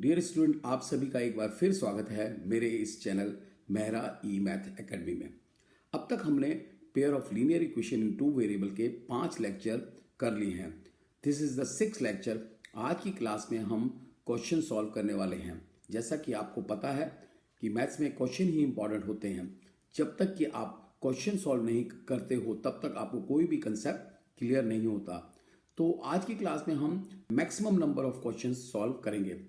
Dear student, आप सभी का एक बार फिर स्वागत है मेरे इस चैनल मेहरा ई मैथ एकेडमी में। अब तक हमने pair of linear equation in 2 variable के 5 लेक्चर कर लिए हैं। This is the 6th lecture. आज की क्लास में हम क्वेश्चन सॉल्व करने वाले हैं। जैसा कि आपको पता है कि मैथ्स में क्वेश्चन ही इंपॉर्टेंट होते हैं। जब तक कि आप क्वेश्चन सॉल्व नहीं करते हो तब तक आपको कोई भी कंसेप्ट क्लियर नहीं होता। तो आज की क्लास में हम maximum number of question solve करेंगे।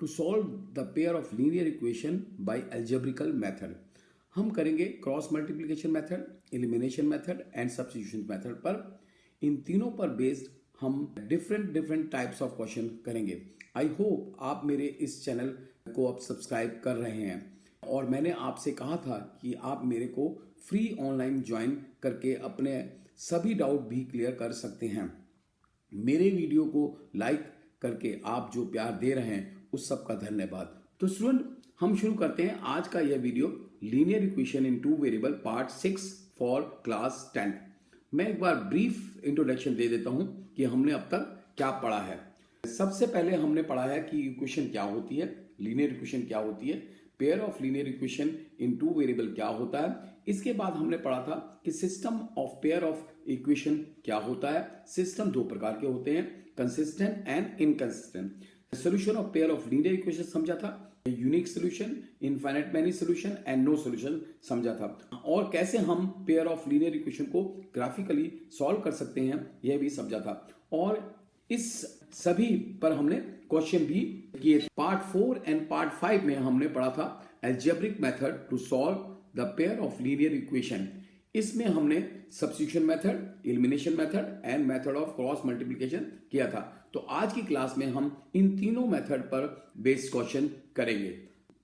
To solve the pair of linear equation by algebraical method हम करेंगे cross multiplication method, elimination method and substitution method पर। इन तीनों पर बेस्ड हम डिफरेंट टाइप्स ऑफ क्वेश्चन करेंगे। आई होप आप मेरे इस चैनल को अब सब्सक्राइब कर रहे हैं और मैंने आपसे कहा था कि आप मेरे को फ्री ऑनलाइन ज्वाइन करके अपने सभी डाउट भी क्लियर कर सकते हैं। मेरे वीडियो को लाइक करके आप जो प्यार दे रहे हैं उस सब का धन्यवाद। तो स्टूडेंट, हम शुरू करते हैं आज का यह video linear equation in 2 variable part 6 for class 10। मैं एक बार ब्रीफ इंट्रोडक्शन दे देता हूं कि हमने अब तक क्या पढ़ा है। सबसे पहले हमने पढ़ा है कि इक्वेशन क्या होती है, लीनियर इक्वेशन क्या होती है, pair of linear equation in 2 variable क्या होता है। इसके बाद हमने पढ़ा था कि system of pair of equation क्या होता है। सिस्टम 2 प्रकार के होते हैं, consistent and inconsistent. Solution of pair of linear equation समझा था, unique solution, infinite many solution and no solution समझा था, और कैसे हम पेयर ऑफ लीनियर इक्वेशन को ग्राफिकली सॉल्व कर सकते हैं यह भी समझा था। और इस सभी पर हमने क्वेश्चन भी किए थे। पार्ट 4 एंड पार्ट 5 में हमने पढ़ा था algebraic method to solve the pair of linear equation. इसमें हमने substitution method, elimination method and method of cross multiplication किया था। तो आज की क्लास में हम इन तीनों मेथड पर बेस्ड क्वेश्चन करेंगे।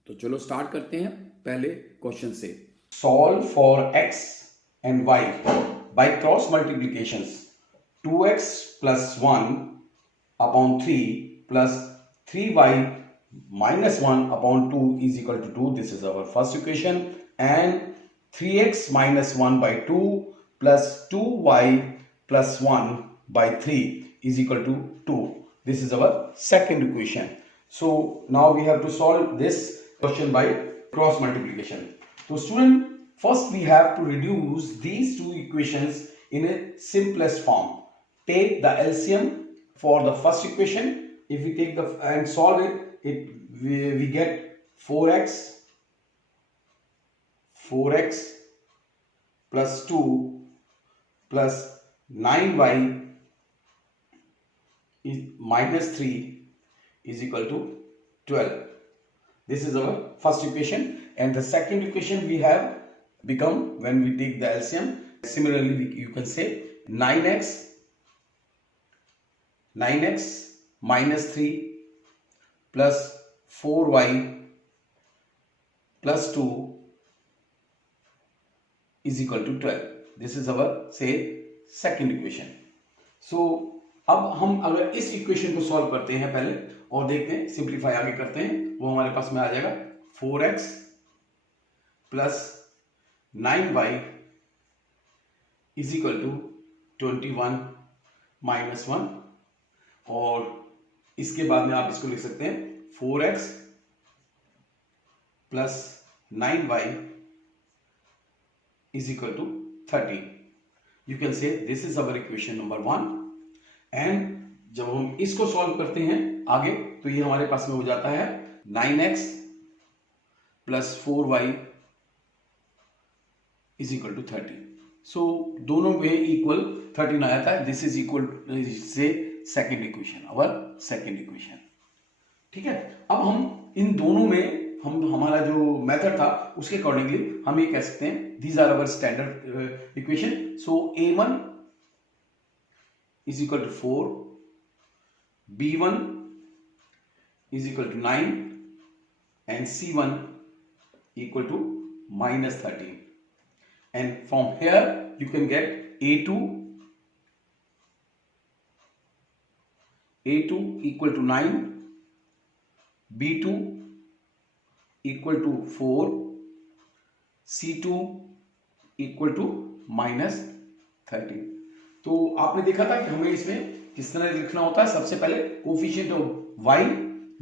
तो चलो स्टार्ट करते हैं पहले क्वेश्चन से। Solve for x and y by cross multiplications 2x plus 1 upon 3 plus 3y minus 1 upon 2 is equal to 2. This is our first equation. And 3x minus 1 by 2 plus 2y plus 1 by 3 is equal to 2. This is our second equation. So now we have to solve this question by cross multiplication. So student, first we have to reduce these two equations in a simplest form. Take the LCM for the first equation. If we take the and solve it, we get 4x plus 2 plus 9y is minus 3 is equal to 12. This is our first equation, and the second equation we have become when we take the LCM. Similarly, you can say 9x minus 3 plus 4y plus 2 is equal to 12. This is our say second equation. So अब हम अगर इस equation को solve करते हैं पहले और देखते हैं, सिंप्लीफाई आगे करते हैं, वो हमारे पास में आ जाएगा 4x plus 9y is equal to 21 minus 1, और इसके बाद में आप इसको लिख सकते हैं 4x plus 9y is equal to 30. You can say this is our equation number 1. and जब हम इसको सॉल्व करते हैं आगे तो ये हमारे पास में हो जाता है 9x plus 4y is equal to 30. So दोनों में इक्वल 13 आया था. दिस इज इक्वल से second equation, our second equation. ठीक है, अब हम इन दोनों में हमारा जो मेथड था उसके अकॉर्डिंगली हम ये कह सकते हैं these are our standard equation. So a1 is equal to 4, b1 is equal to 9 and c1 equal to minus 13. And from here you can get a2 equal to 9, b2 equal to 4, c2 equal to minus 13. तो आपने देखा था कि हमें इसमें किस तरह लिखना होता है. सबसे पहले coefficient of y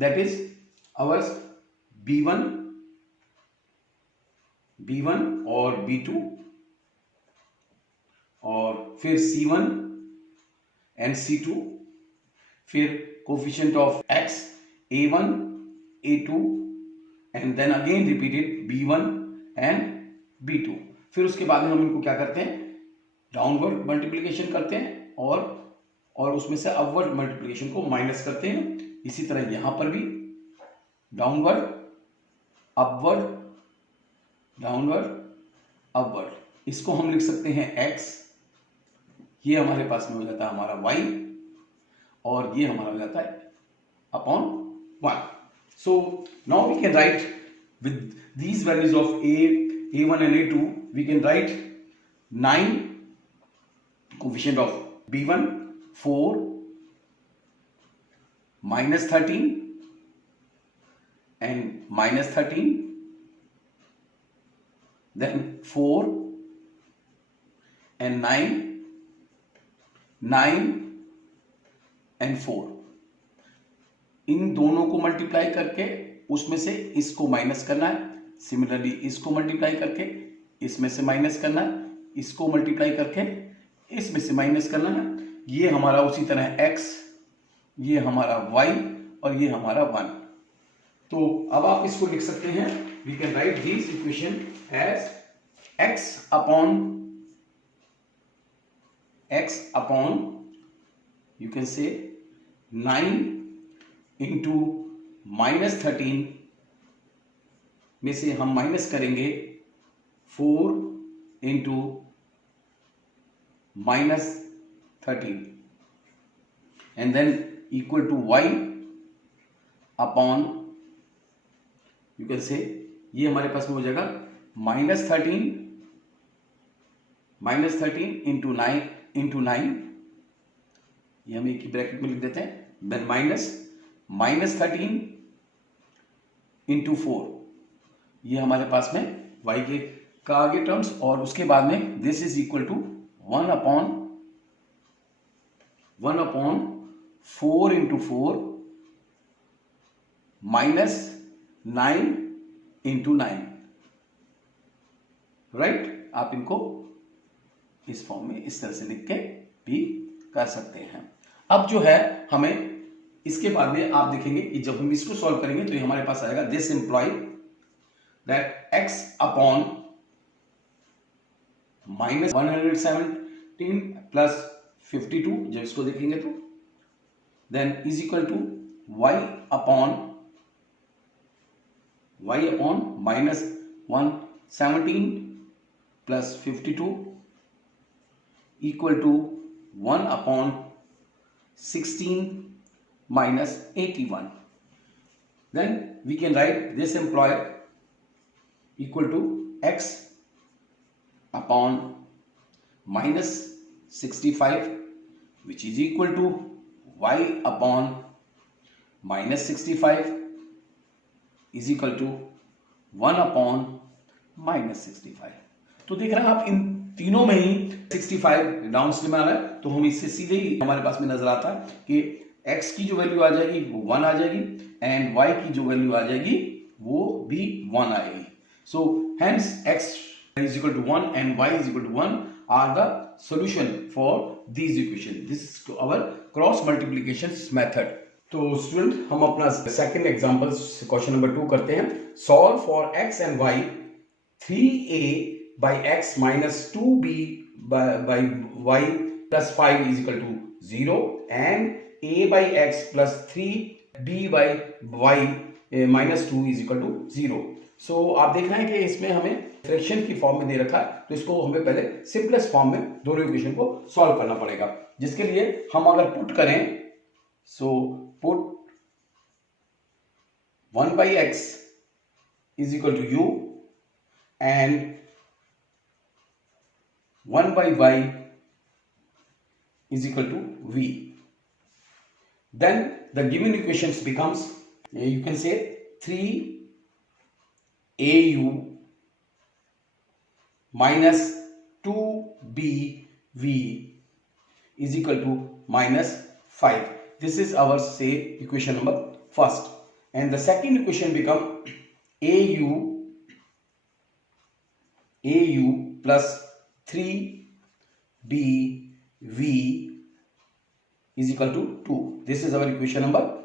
that is ours B1 और B2 और फिर C1 एंड C2, फिर coefficient of x A1 A2 and then again repeated B1 and B2। फिर उसके बाद में हम इनको क्या करते हैं, डाउनवर्ड मल्टीप्लिकेशन करते हैं और उसमें से अपवर्ड मल्टीप्लिकेशन को माइनस करते हैं। इसी तरह यहां पर भी डाउनवर्ड अपवर्ड डाउनवर्ड अपवर्ड, इसको हम लिख सकते हैं x, ये हमारे पास में हो जाता है हमारा y और ये हमारा हो जाता है upon 1। So now we can write with these values of a1 and a2, we can write 9 coefficient of b1 4 minus 13 and minus 13, then 4 and 9 and 4, इन दोनों को मल्टीप्लाई करके उसमें से इसको माइनस करना है। सिमिलरली इसको मल्टीप्लाई करके इसमें से माइनस करना है, इसको मल्टीप्लाई करके इसमें से माइनस करना है। ये हमारा उसी तरह x, ये हमारा y और ये हमारा 1। तो अब आप इसको लिख सकते हैं, we can write this equation as x upon you can say 9 into minus 13 में से हम माइनस करेंगे 4 into minus 13 and then equal to y upon you can say, ये हमारे पास में हो जाएगा माइनस 13 इंटू 9, ये हम एक ही ब्रैकेट में लिख देते हैं, देन माइनस 13 इंटू 4, ये हमारे पास में y के का आगे टर्म्स, और उसके बाद में this is equal to 1 upon 4 into 4 minus 9 into 9, right. आप इनको इस फॉर्म में इस तरह से लिख के भी कर सकते हैं। अब जो है हमें इसके बाद में आप देखेंगे कि जब हम इसको सॉल्व करेंगे तो ये हमारे पास आएगा this imply that x upon minus 117 plus 52, जब इसको देखेंगे तो then is equal to y upon minus 117 plus 52 equal to 1 upon 16 minus 81. Then we can write this employer equal to x upon minus 65, which is equal to y upon minus 65 is equal to 1 upon minus 65. तो देख रहे हैं आप, इन तीनों में ही 65 down slip में आ रहा है, तो हम इससे सीधे ही हमारे पास में नजर आता है कि x की जो वैल्यू आ जाएगी वो 1 आ जाएगी एंड y की जो वैल्यू आ जाएगी वो भी 1 आएगी। So hence x is equal to 1 and y is equal to 1 are the solution for these equation. This is our cross multiplication method. तो स्टूडेंट हम अपना सेकंड एग्जांपल क्वेश्चन नंबर 2 करते हैं। Solve for x and y 3a by x minus 2b by y plus 5 is equal to 0 and a by x plus 3b by y minus 2 is equal to 0. सो आप देख रहे हैं कि इसमें हमें fraction की फॉर्म में दे रखा है, तो इसको हमें पहले सिंपलेस्ट फॉर्म में दोनों इक्वेशन को सॉल्व करना पड़ेगा, जिसके लिए हम अगर पुट करें, so put 1 by x is equal to u and 1 by y is equal to v. Then the given equations becomes, you can say 3au minus 2bv is equal to minus 5. This is our say equation number first. and the second equation become au plus 3bv is equal to 2. This is our equation number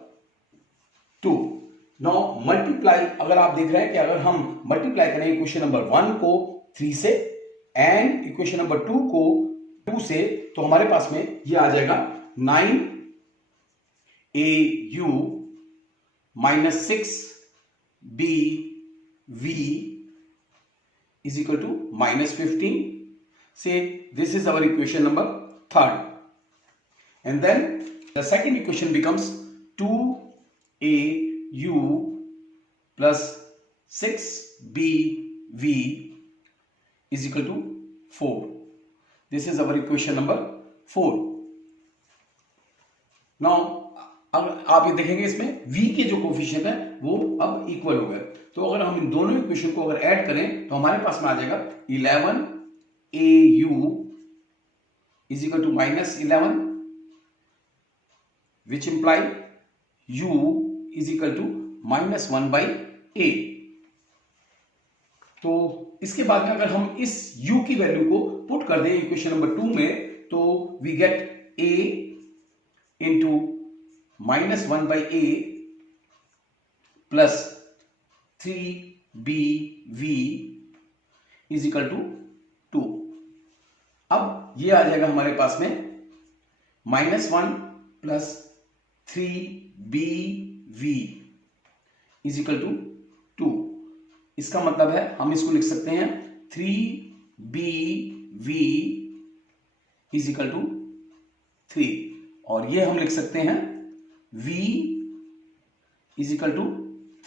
2. Now multiply, अगर आप देख रहे हैं कि अगर हम multiply करें equation number 1 को 3 से एंड इक्वेशन नंबर 2 को 2 से, तो हमारे पास में ये आ जाएगा 9au minus 6bv is equal to minus 15. Say this is our equation number 3rd. And then the second equation becomes 2au plus 6bv is equal to 4. This is our equation number 4. Now अब आप ये देखेंगे इसमें v के जो coefficient है वो अब इक्वल हो गए, तो अगर हम इन दोनों इक्वेशन को अगर ऐड करें तो हमारे पास में आ जाएगा 11au is equal to minus 11, which imply u is equal to minus 1 by a. तो इसके बाद में अगर हम इस u की वैल्यू को पुट कर दें इक्वेशन नंबर 2 में, तो we get a into minus 1 by a plus 3bv is equal to 2. अब ये आ जाएगा हमारे पास में -1 plus 3bv is equal to 2. इसका मतलब है हम इसको लिख सकते हैं 3bv is equal to 3, और ये हम लिख सकते हैं v is equal to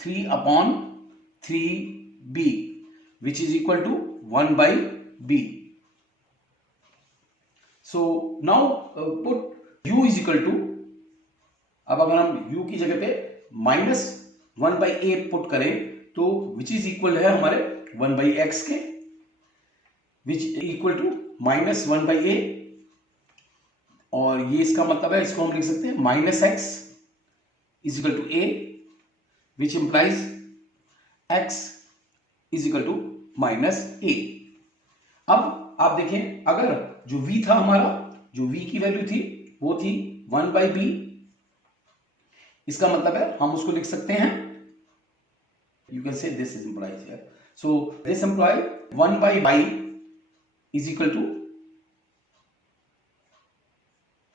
3 upon 3b which is equal to 1 by b. So now put u is equal to, अब अगर हम u की जगह पे -1 by a पुट करें तो which is equal है हमारे 1 by x के, which equal to -1 by a, और ये इसका मतलब है इसको हम लिख सकते हैं -x is equal to a, which implies x is equal to minus a. अब आप देखें अगर जो v था हमारा, जो v की वैल्यू थी वो थी 1 by b, इसका मतलब है हम उसको लिख सकते हैं, you can say this is implies here, so this imply 1 by y is equal to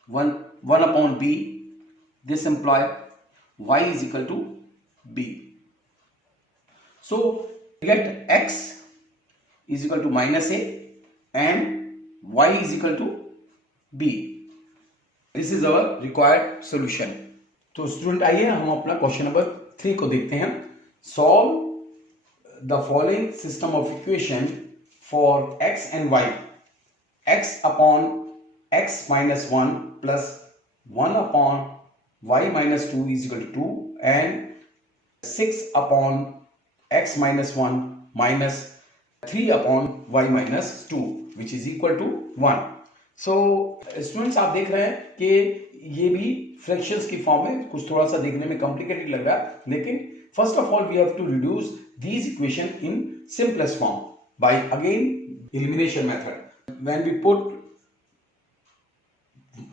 1 upon b. This imply y is equal to b. So get x is equal to minus a and y is equal to b. This is our required solution. तो student आइए हम अपना question number 3 को देखते हैं. Solve the following system of equation for x and y. X upon x minus 1 plus 1 upon y minus 2 is equal to 2 and 6 upon x minus 1 minus 3 upon y minus 2 which is equal to 1. So students आप देख रहे हैं कि ये भी fractions की form में कुछ थोड़ा सा देखने में कॉम्प्लिकेटेड लग रहा है, लेकिन first of all we have to reduce these equation in simplest form by again elimination method. When we put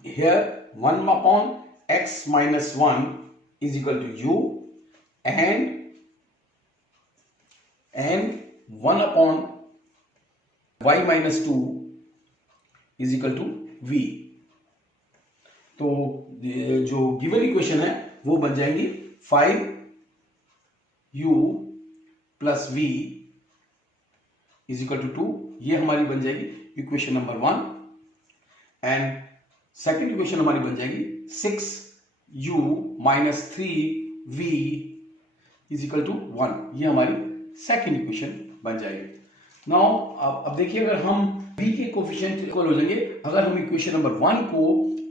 here 1 upon x minus 1 is equal to u and 1 upon y minus 2 is equal to v. तो जो given equation है वो बन जाएंगी 5u plus v is equal to 2. ये हमारी बन जाएगी equation number 1 and second equation हमारी बन जाएगी 6u minus 3v is equal to 1. ये हमारी सेकेंड इक्वेशन बन जाएगी. नाउ अब देखिए अगर हम v के कोफिशिएंट इक्वल हो जाएंगे अगर हम इक्वेशन नंबर 1 को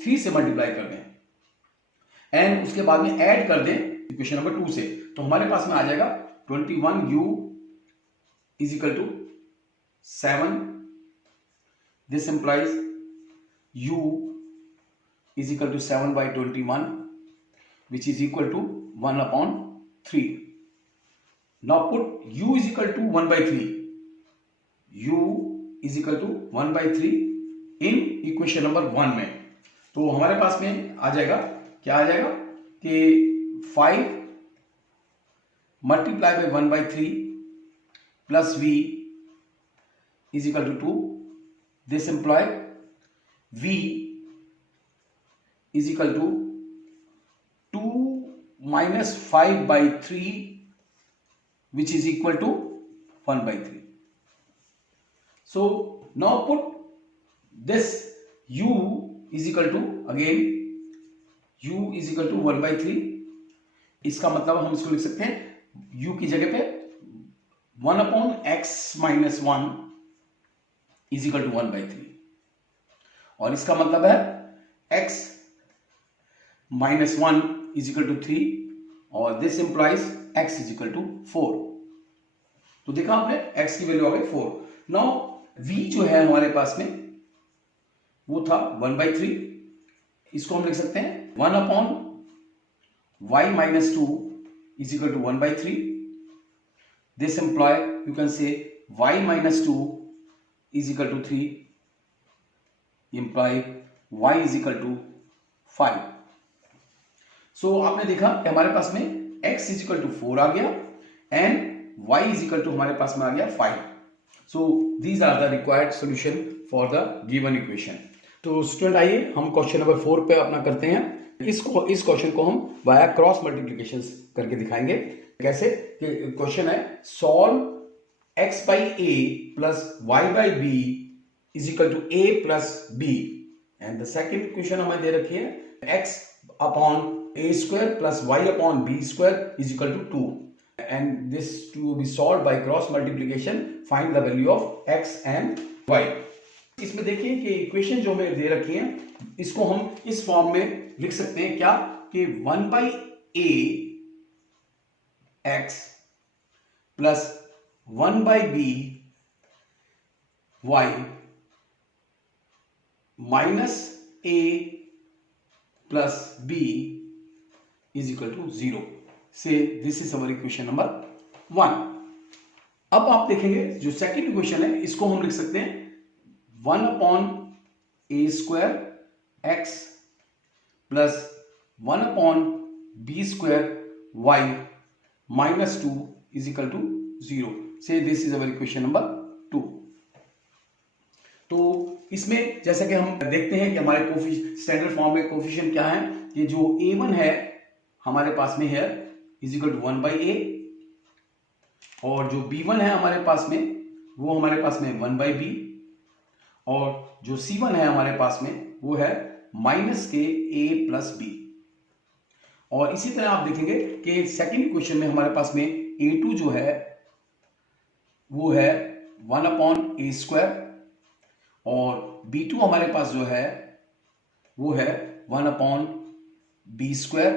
3 से मल्टीप्लाई कर दें एंड उसके बाद में ऐड कर दें इक्वेशन नंबर 2 से, तो हमारे पास में आ जाएगा 21u is equal to 7. This implies u is equal to 7 by 21 which is equal to 1 upon 3. Now put u is equal to 1 by 3. u is equal to 1 by 3 in equation number 1 में. तो हमारे पास में आ जाएगा, क्या आ जाएगा कि 5 multiply by 1 by 3 plus v is equal to 2. This imply v is equal to 2 minus 5 by 3 which is equal to 1 by 3. So now put this u is equal to, again u is equal to 1 by 3. इसका मतलब हम इसको लिख सकते हैं u की जगह पे 1 upon x minus 1 is equal to 1 by 3. और इसका मतलब है x minus 1 is equal to 3 और this implies x is equal to 4. तो देखा आपने x की वैल्यू आ गई 4. नाउ v जो है हमारे पास में वो था 1 by 3. इसको हम लिख सकते हैं 1 upon y minus 2 is equal to 1 by 3. This imply you can say y minus 2 is equal to 3 imply y is equal to 5. So आपने देखा कि हमारे पास में x is equal to 4 आ गया and y is equal to हमारे पास में आ गया 5. So these are the required solution for the given equation. तो स्टूडेंट आइए हम क्वेश्चन नंबर 4 पे अपना करते हैं. इस क्वेश्चन को हम वाया क्रॉस मल्टीप्लिकेशन करके दिखाएंगे. कैसे? क्वेश्चन है solve x by a plus y by b is equal to a plus b and the second equation हमें दे रखी है x upon a square plus y upon b square is equal to 2 and this to be solved by cross multiplication. Find the value of x and y. इसमें देखिए कि equation जो हमें दे रखी है इसको हम इस फॉर्म में लिख सकते हैं, क्या कि 1 by a x plus 1 by b y minus a plus b is equal to 0. Say this is our equation number 1. अब आप देखेंगे जो सेकंड इक्वेशन है इसको हम लिख सकते हैं 1 upon a square x plus 1 upon b square y minus 2 is equal to 0. Say this is our equation number 2. तो इसमें जैसा कि हम देखते हैं कि हमारे स्टैंडर्ड फॉर्म में कोफिशिएंट क्या है कि जो a1 है हमारे पास में है is equal to 1 by a और जो b1 है हमारे पास में वो हमारे पास में 1 by b और जो c1 है हमारे पास में वो है माइनस के a प्लस b. और इसी तरह आप देखेंगे कि सेकंड इक्वेशन में हमारे पास में a2 जो है वो है 1 upon a square और b2 हमारे पास जो है वो है 1 upon b square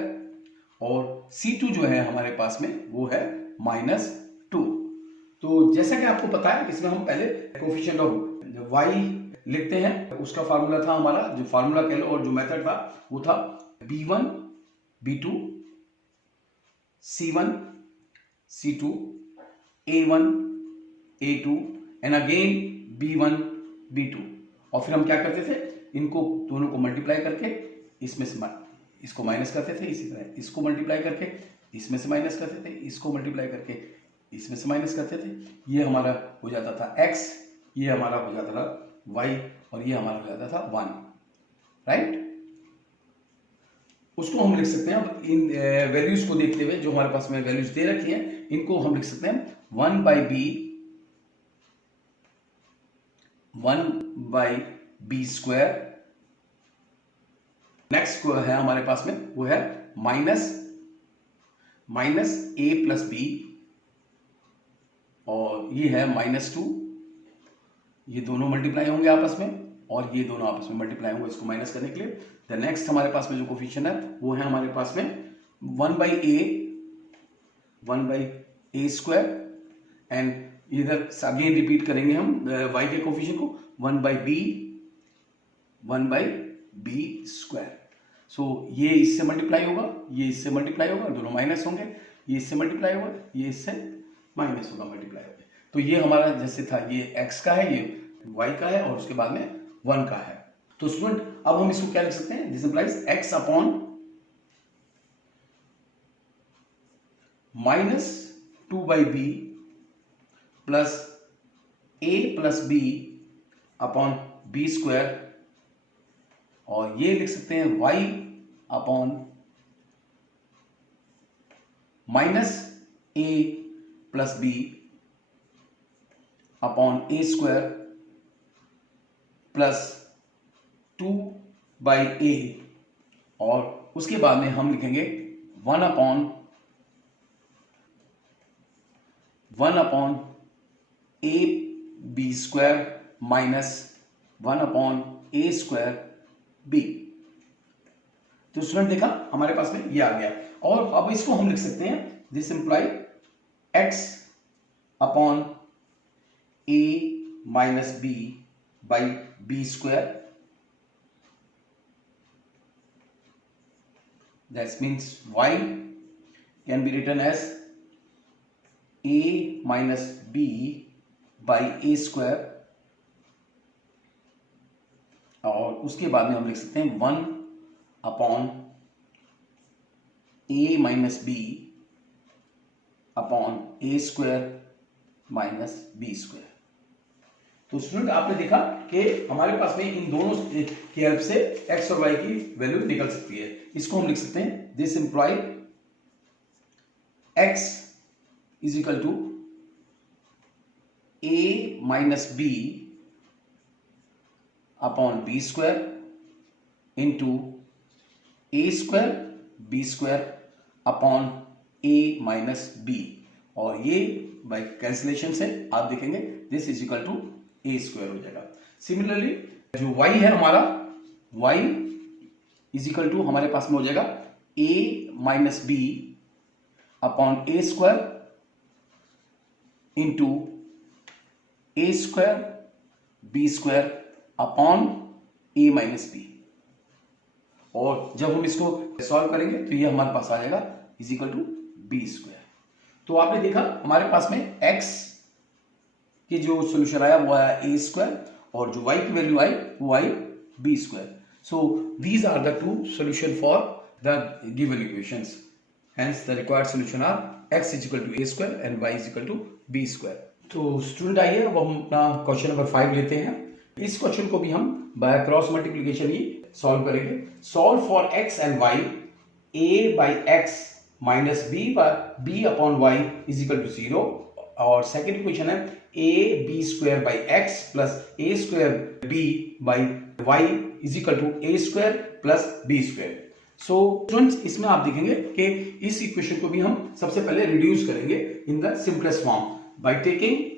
और c2 जो है हमारे पास में वो है माइनस 2. तो जैसा कि आपको पता है इसमें हम पहले कोफिशिएंट ऑफ y लिखते हैं. उसका फार्मूला था हमारा जो फार्मूला कह लो और जो मेथड था वो था b1 b2 c1 c2 a1 a2 and again b1 b2 और फिर हम क्या करते थे इनको दोनों को मल्टीप्लाई करके इसमें से इसको माइनस करते थे, इसी तरह इसको मल्टीप्लाई करके इसमें से माइनस करते थे, इसको मल्टीप्लाई करके इसमें से माइनस करते थे. ये हमारा हो जाता था x, ये हमारा हो जाता था y और ये हमारा हो जाता था 1. राइट? उसको हम लिख सकते हैं अब इन वैल्यूज को देखते हुए जो हमारे पास में वैल्यूज दे रखी हैं इनको हम लिख सकते हैं 1 by b स्क्वायर. नेक्स्ट है हमारे पास में वो है माइनस a प्लस बी और ये है -2. ये दोनों मल्टीप्लाई होंगे आपस में और ये दोनों आपस में मल्टीप्लाई होंगे इसको माइनस करने के लिए. द नेक्स्ट हमारे पास में जो कोफिशिएंट है वो है हमारे पास में 1 by a स्क्वायर एंड इधर अगेन रिपीट करेंगे हम y के कोफिशिएंट को 1 by b स्क्वायर. सो ये इससे मल्टीप्लाई होगा, ये इससे मल्टीप्लाई होगा, दोनों माइनस होंगे. ये इससे मल्टीप्लाई होगा, ये इससे माइनस होगा मल्टीप्लाई होगा। तो ये हमारा जैसे था, ये x का है, ये y का है और उसके बाद में 1 का है। तो स्टूडेंट अब हम इसको क्या लिख सकते हैं, this implies x upon minus 2/b plus a plus b upon b square, और ये लिख सकते हैं y upon minus a plus b upon a square plus 2/a, और उसके बाद में हम लिखेंगे 1 upon a b square minus 1 upon a square b। तो स्टूडेंट देखा हमारे पास में ये आ गया, और अब इसको हम लिख सकते हैं this imply x upon a minus b by b square, that means y can be written as a minus b by a square, और उसके बाद में हम लिख सकते हैं 1 upon a minus b upon a square minus b square. तो student आपने देखा कि हमारे पास में इन दोनों की हेल्प से x और y की वैल्यू निकल सकती है। इसको हम लिख सकते हैं this imply x is equal to a minus b upon b square into a square b square upon a minus b, और ये बाय कैंसिलेशन से आप देखेंगे this is equal to a square हो जाएगा। सिमिलरली जो y है हमारा, y इज इक्वल टू हमारे पास में हो जाएगा a minus b upon a square into a square b square upon a minus b, और जब हम इसको सॉल्व करेंगे तो ये हमारे पास आ जाएगा is equal to b square. तो आपने देखा हमारे पास में x की जो सोल्यूशन आया वो आया a स्क्वायर, और जो y की वैल्यू आई वो आई b square. So these are the two solution for the given equations, hence the required solution are x is equal to a square and y is equal to b square. तो student आइए अब हम अपना question number 5 लेते हैं। इस question को भी हम बाय क्रॉस मल्टीप्लिकेशन ही सॉल्व करेंगे। Solve for x and y, a by x minus b upon y is equal to 0, और सेकेंड इक्वेशन है a b square by x plus a square b by y is equal to a square plus b square. So students इसमें आप देखेंगे कि इस equation को भी हम सबसे पहले रिड्यूस करेंगे in the simplest form by taking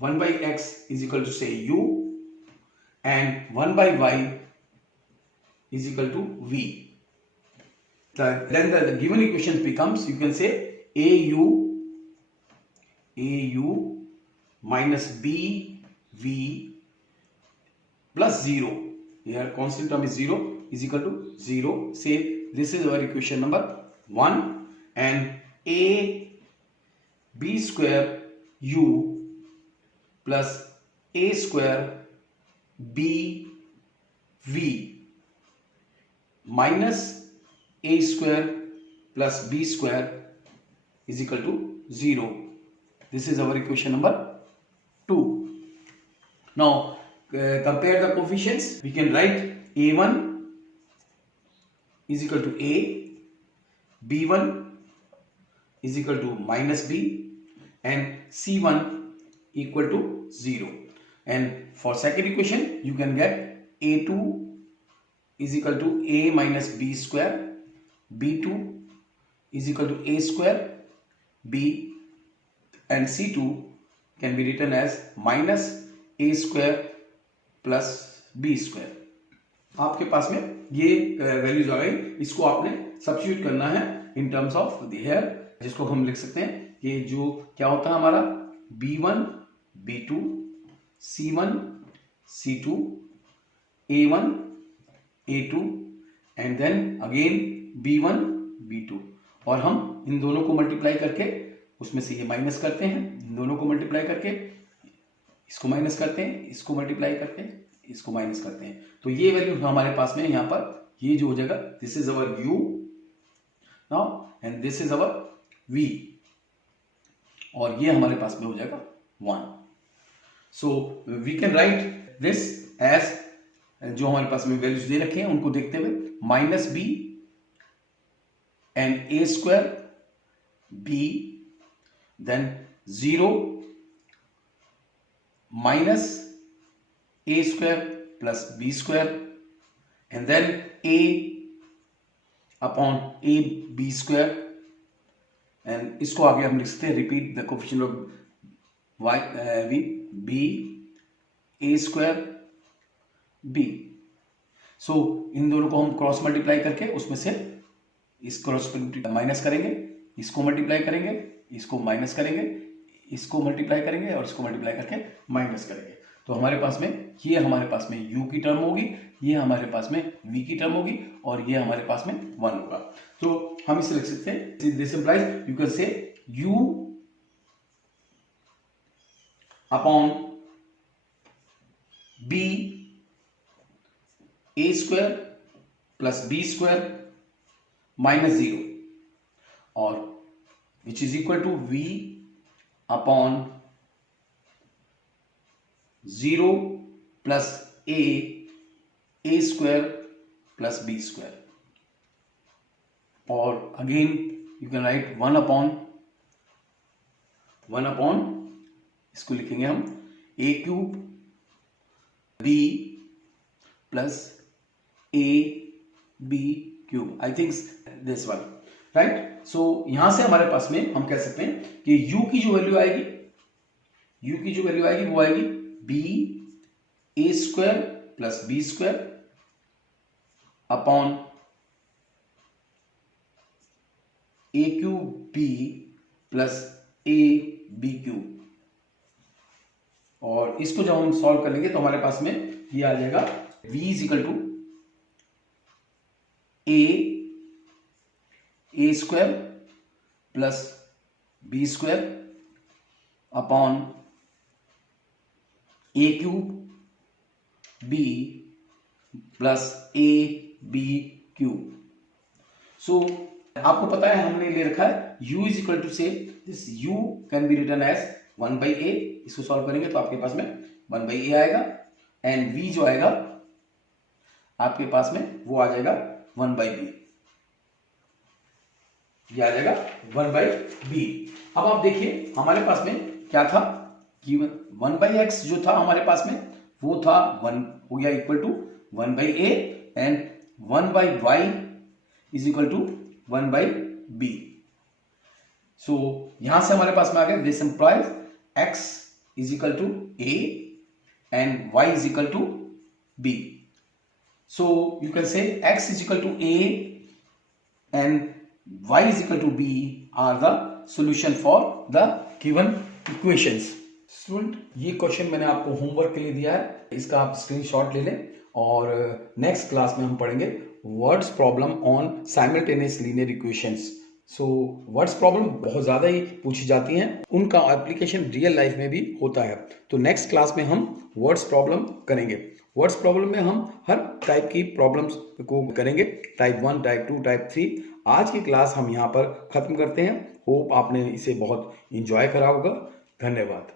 1 by x is equal to say u and 1 by y is equal to v. Then the given equation becomes, you can say au minus bv plus 0, here constant term is 0, is equal to 0. Say this is our equation number 1, and a b square u plus a square b v minus a square plus b square is equal to 0. This is our equation number 2. Now compare the coefficients. We can write a1 is equal to a, b1 is equal to minus b, and c1 equal to 0. And for second equation you can get a2 is equal to a minus b square, b2 is equal to a square b, and c2 can be written as minus a square plus b square. आपके पास में ये values आ गई, इसको आपने substitute करना है in terms of the here, जिसको हम लिख सकते हैं कि जो क्या होता है हमारा b1 b2 c1 c2 a1 a2 and then again b1 B2, और हम इन दोनों को मल्टीप्लाई करके उसमें से ये माइनस करते हैं, इन दोनों को मल्टीप्लाई करके इसको माइनस करते हैं, इसको मल्टीप्लाई करके इसको माइनस करते हैं, तो ये वैल्यू हमारे पास में यहाँ पर ये जो हो जाएगा, this is our U now and this is our V, और ये हमारे पास में हो जाएगा 1. So we can write this as, जो हमारे पास में वैल्यूज दे रखे हैं उनको देखते हुए, -b and a² b, then 0 -a² plus b², and then a upon ab², and इसको आगे हम लिख सकते हैं, repeat the coefficient of v, b a² b. So इन दोनों को हम क्रॉस मल्टीप्लाई करके उसमें से इस क्रॉस माइनस करेंगे, इसको मल्टीप्लाई करेंगे, इसको माइनस करेंगे, इसको मल्टीप्लाई करेंगे और इसको मल्टीप्लाई करके माइनस करेंगे, तो हमारे पास में ये हमारे पास में u की टर्म होगी, ये हमारे पास में v की टर्म होगी, और ये हमारे पास में 1 होगा. तो हम इसे लिख सकते हैं, दिस इंप्लाइज यू कैन से u upon b a² plus b² -0, और which is equal to v upon 0 plus a² plus b², और again you can write 1 upon इसको लिखेंगे हम a³ b plus ab³, I think this one, right? So यहां से हमारे पास में हम कह सकते हैं कि u की जो वैल्यू आएगी, वो आएगी b a² plus b² upon a³ b plus ab³, और इसको जब हम सॉल्व कर लेंगे तो हमारे पास में ये आ जाएगा v is equal to a² plus b² upon a³ b plus ab³. So आपको पता है हमने ले रखा है u इज इक्वल टू से, this u can be written as 1/a, इसको सॉल्व करेंगे तो आपके पास में 1/a आएगा, एंड v जो आएगा आपके पास में वो आ जाएगा 1/b, ये आ जाएगा 1/b. अब आप देखिए हमारे पास में क्या था कि 1/x जो था हमारे पास में वो था 1 हो गया equal to 1/a, and 1/y is equal to 1/b. So यहां से हमारे पास में आ गया, this implies x is equal to a and y is equal to b. So you can say x is equal to a and y is equal to b are the solution for the given equations. Student, ये question मैंने आपको homework के लिए दिया है, इसका आप screenshot ले लें, और नेक्स्ट क्लास में हम पढ़ेंगे words problem on simultaneous linear equations. So words problem बहुत ज़्यादा ही पूछी जाती हैं, उनका एप्लीकेशन रियल लाइफ में भी होता है. तो नेक्स्ट क्लास में हम वर्ड्स प्रॉब्लम करेंगे. वर्ड्स प्रॉब्लम में हम हर टाइप की प्रॉब्लम्स को करेंगे, टाइप 1, टाइप 2, टाइप 3. आज की क्लास हम यहाँ पर ख़त्म करते हैं. होप आपने इसे बहुत इंजॉय करा होगा. धन्यवाद.